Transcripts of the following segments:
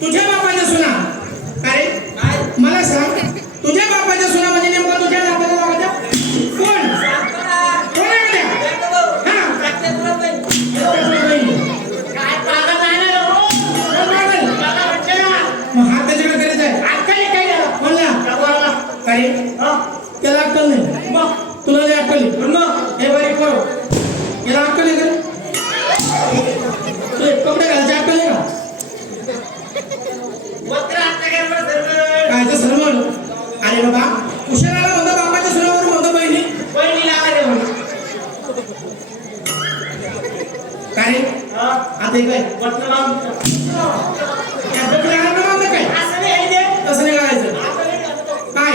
tujhe papa ne suna आता काय? Button लावून काय? तसं नाही करायचं. काय?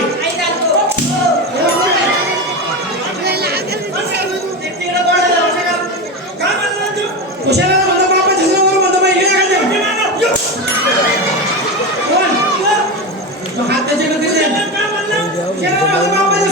कुशाला म्हणतो बाबा समोर म्हणतो पाहिजे कोण? हात त्याच्याकडे बापाच्या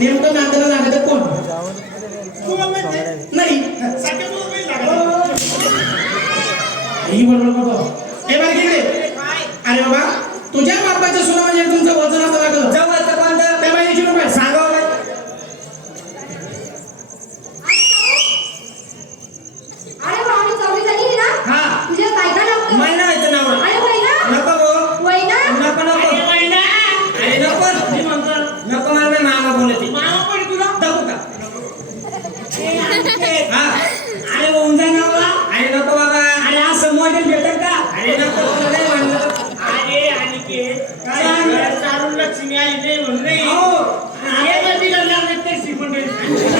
नेमकं नांदायला लागत कोण? नाही. बरोबर अरे बाबा तुझ्या बापाचं सुना म्हणजे Thank you.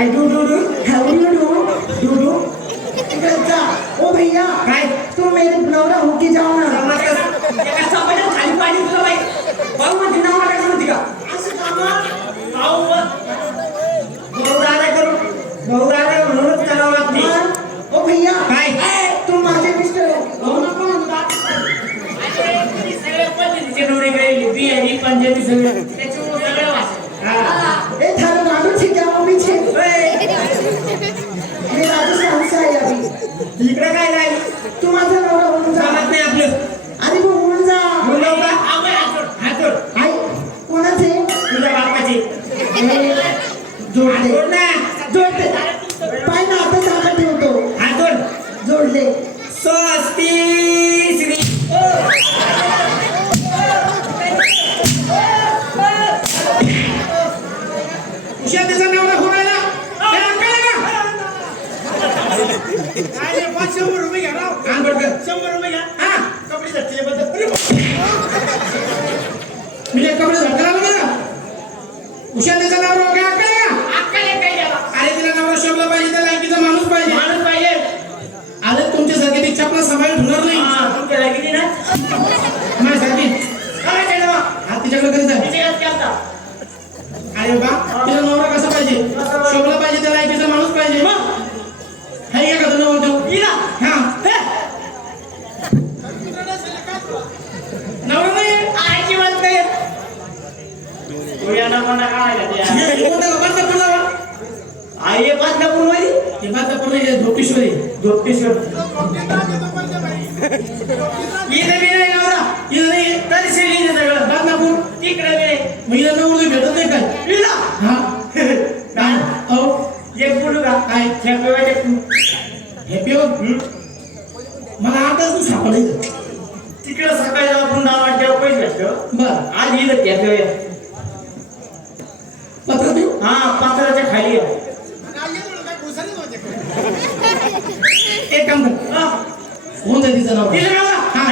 काय do do do how do do do do इकडे जा ओ भैया काय तू मेरे नवरा होके जाओ ना नमस्कार सापडा खाली पाणी तुला बाई भाऊ म्हणजे नाव टाकत होती का असं कामा भाऊ भाऊ राजा करू भाऊ राजा म्हणूनच करावं लागते ओ भैया काय तू माझे मिस्टर हो नको म्हणता सगळे पंजाबी सगळे पंजाबी सगळे शंभर रुपये घ्या राव. शंभर रुपये घ्या. हा. कपडे जातील बद्दल तू या ना त्या? हे पुन्हा? आई हे बात धोपेश्वरी धोपेश्वर इथे नाही नवरा. हिला नाही तिकडे नवरा भेटत काय हा. काय अहो एक बोलू का? काय? हो मला आताच तू सापडायचं. तिकडे सकाळी जेव्हा पुन्हा वाटते पैसे बर. आज इथं देऊ हा पात्राच्या खाली आहे. एक काम कर हा, होऊन जाईल तिचं नाव तिचं नाव का? हा.